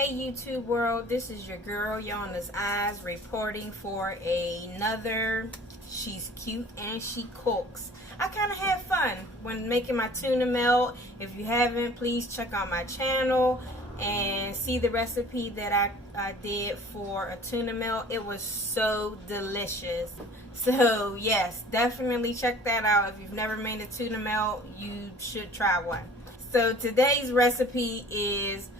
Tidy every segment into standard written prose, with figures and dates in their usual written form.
Hey YouTube world, this is your girl Yona's Eyes reporting for another She's Cute and She Cooks. I kind of had fun when making my tuna melt. If you haven't, please check out my channel and see the recipe that I did for a tuna melt. It was so delicious. So yes, definitely check that out. If you've never made a tuna melt, you should try one. So today's recipe is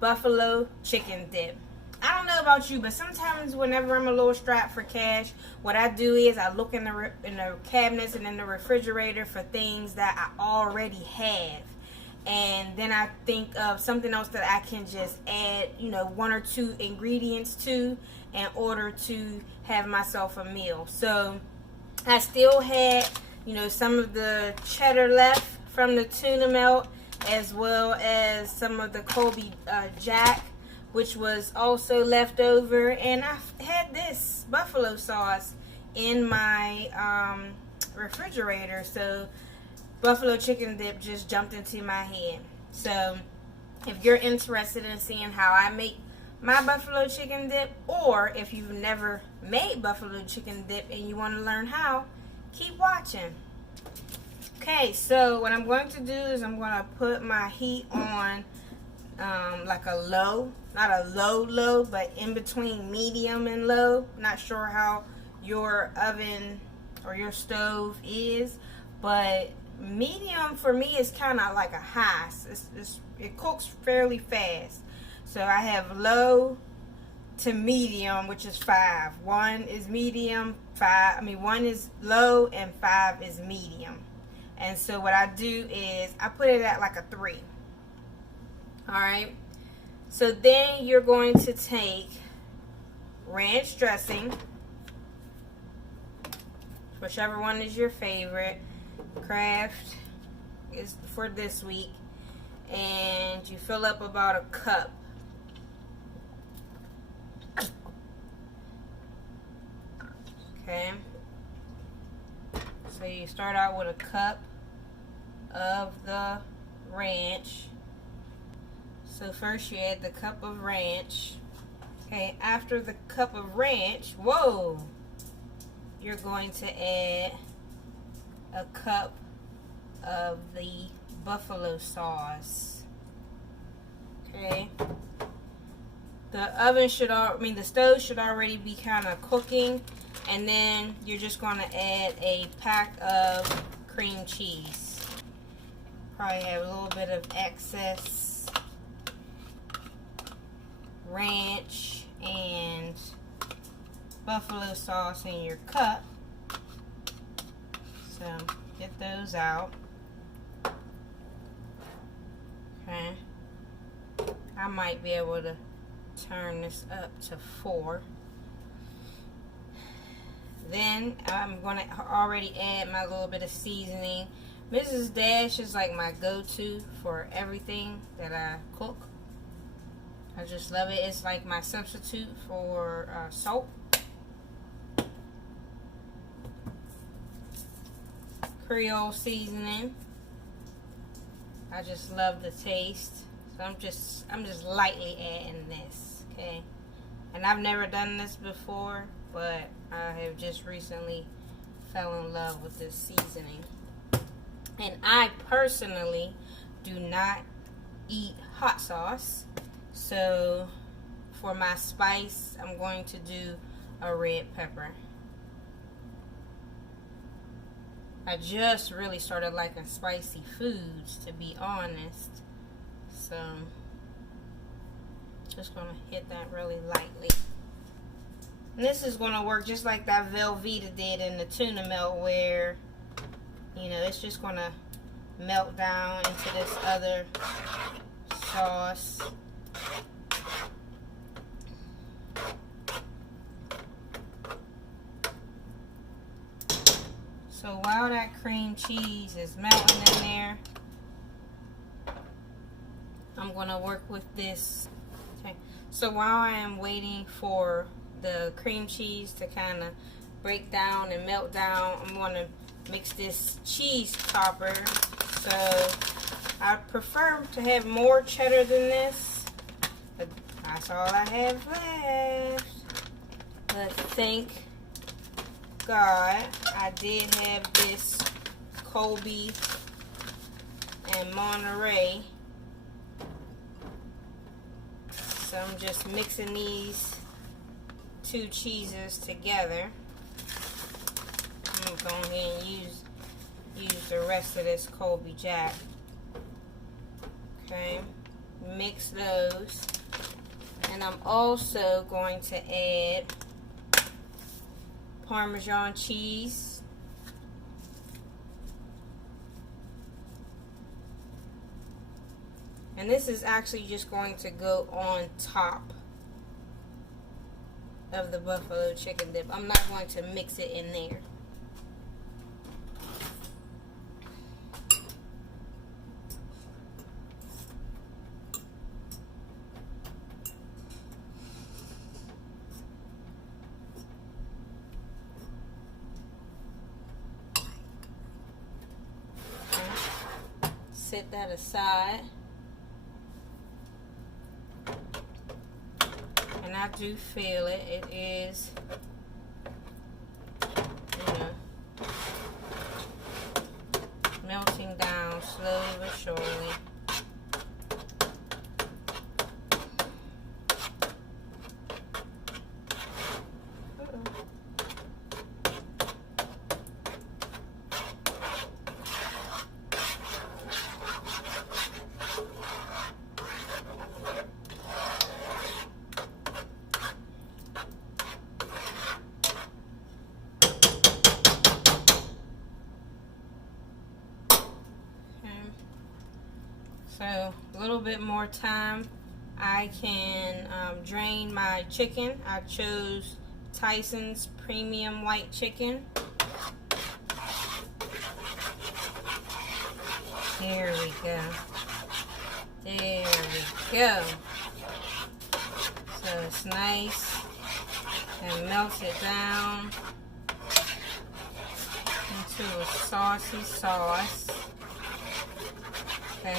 buffalo chicken dip. I don't know about you, but sometimes whenever I'm a little strapped for cash, what I do is I look in the cabinets and in the refrigerator for things that I already have, and then I think of something else that I can just add, one or two ingredients to in order to have myself a meal. So I still had, some of the cheddar left from the tuna melt, as well as some of the Colby Jack, which was also left over. And I had this buffalo sauce in my refrigerator, so buffalo chicken dip just jumped into my head. So if you're interested in seeing how I make my buffalo chicken dip, or if you've never made buffalo chicken dip and you want to learn how, keep watching. Okay, so what I'm going to do is I'm going to put my heat on like a low, not a low, but in between medium and low. Not sure how your oven or your stove is, but medium for me is kind of like a high. It cooks fairly fast. So I have low to medium, which is 5. 1 is medium, 1 is low and 5 is medium. And so what I do is I put it at like a 3. Alright. So then you're going to take ranch dressing, whichever one is your favorite. Kraft is for this week. And you fill up about a cup. Okay. So you start out with a cup of the ranch. So first you add the cup of ranch. Okay, after the cup of ranch, you're going to add a cup of the buffalo sauce. Okay. The stove should already be kind of cooking. And then you're just going to add a pack of cream cheese. Probably have a little bit of excess ranch and buffalo sauce in your cup. So get those out. Okay. I might be able to turn this up to 4. Then I'm going to already add my little bit of seasoning. Mrs. Dash is like my go-to for everything that I cook. I just love it. It's like my substitute for salt. Creole seasoning. I just love the taste. So I'm just lightly adding this, okay? And I've never done this before, but I have just recently fell in love with this seasoning. And I personally do not eat hot sauce. So for my spice, I'm going to do a red pepper. I just really started liking spicy foods, to be honest. So just going to hit that really lightly. And this is going to work just like that Velveeta did in the tuna melt, where, it's just going to melt down into this other sauce. So while that cream cheese is melting in there, I'm going to work with this. Okay. So while I am waiting for the cream cheese to kind of break down and melt down, I'm going to mix this cheese topper. So I prefer to have more cheddar than this, But that's all I have left. But thank God I did have this Colby and Monterey. So I'm just mixing these two cheeses together. I'm going to go ahead and use the rest of this Colby Jack. Okay, mix those. And I'm also going to add Parmesan cheese. And this is actually just going to go on top of the buffalo chicken dip. I'm not going to mix it in there. Set that aside. And I do feel it. It is, melting down slowly but surely. So a little bit more time, I can drain my chicken. I chose Tyson's premium white chicken. There we go. There we go. So it's nice and melts it down into a saucy sauce. Okay.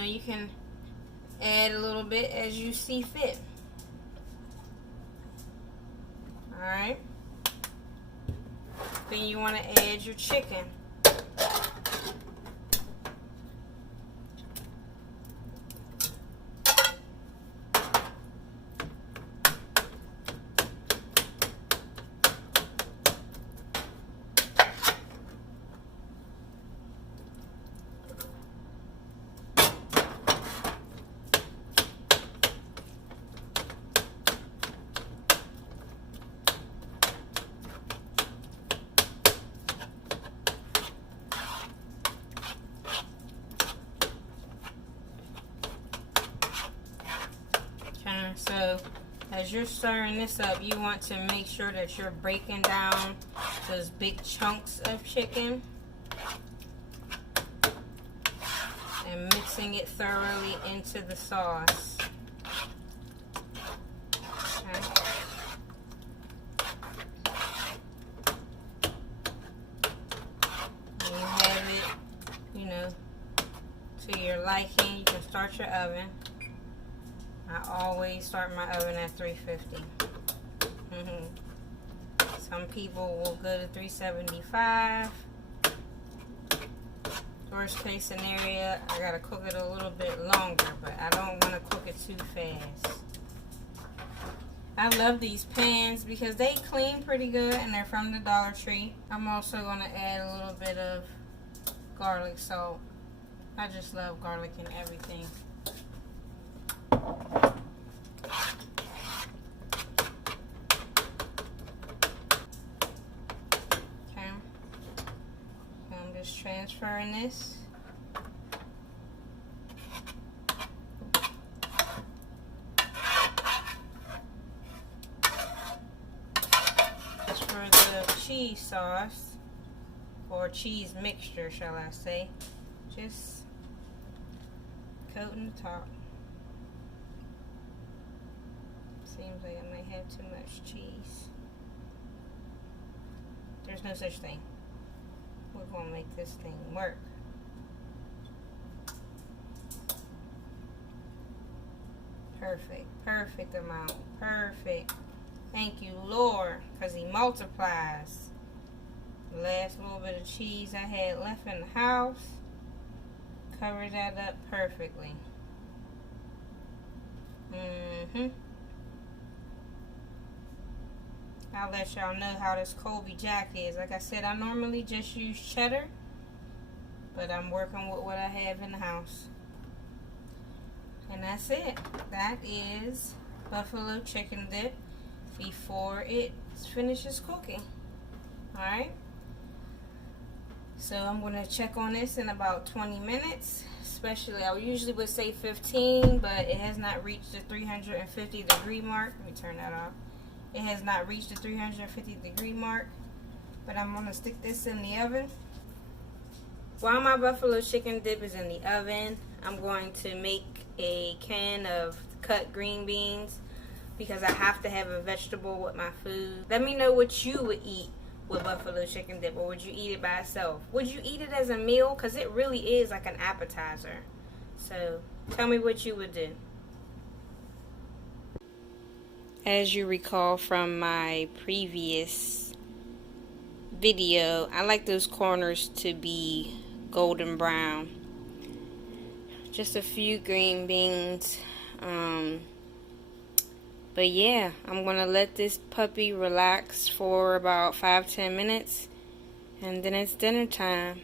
You can add a little bit as you see fit. Alright. Then you want to add your chicken. So as you're stirring this up, you want to make sure that you're breaking down those big chunks of chicken and mixing it thoroughly into the sauce. Okay. And you have it, to your liking. You can start your oven. I always start my oven at 350. Some people will go to 375. Worst case scenario, I gotta cook it a little bit longer, but I don't want to cook it too fast. I love these pans because they clean pretty good and they're from the Dollar Tree. I'm also going to add a little bit of garlic salt. I just love garlic in everything. Transferring this. As for the cheese sauce, or cheese mixture, shall I say, just coating the top. Seems like I might have too much cheese. There's no such thing. We're going to make this thing work. Perfect. Perfect amount. Perfect. Thank you, Lord, because he multiplies. The last little bit of cheese I had left in the house. Cover that up perfectly. I'll let y'all know how this Colby Jack is. Like I said, I normally just use cheddar, but I'm working with what I have in the house. And that's it. That is buffalo chicken dip before it finishes cooking. Alright? So I'm going to check on this in about 20 minutes. Especially, I usually would say 15, but it has not reached the 350 degree mark. Let me turn that off. It has not reached the 350 degree mark. But I'm going to stick this in the oven. While my buffalo chicken dip is in the oven, I'm going to make a can of cut green beans because I have to have a vegetable with my food. Let me know what you would eat with buffalo chicken dip, or would you eat it by itself? Would you eat it as a meal? Because it really is like an appetizer. So tell me what you would do. As you recall from my previous video, I like those corners to be golden brown. Just a few green beans. But yeah, I'm gonna let this puppy relax for about 5-10 minutes, and then it's dinner time.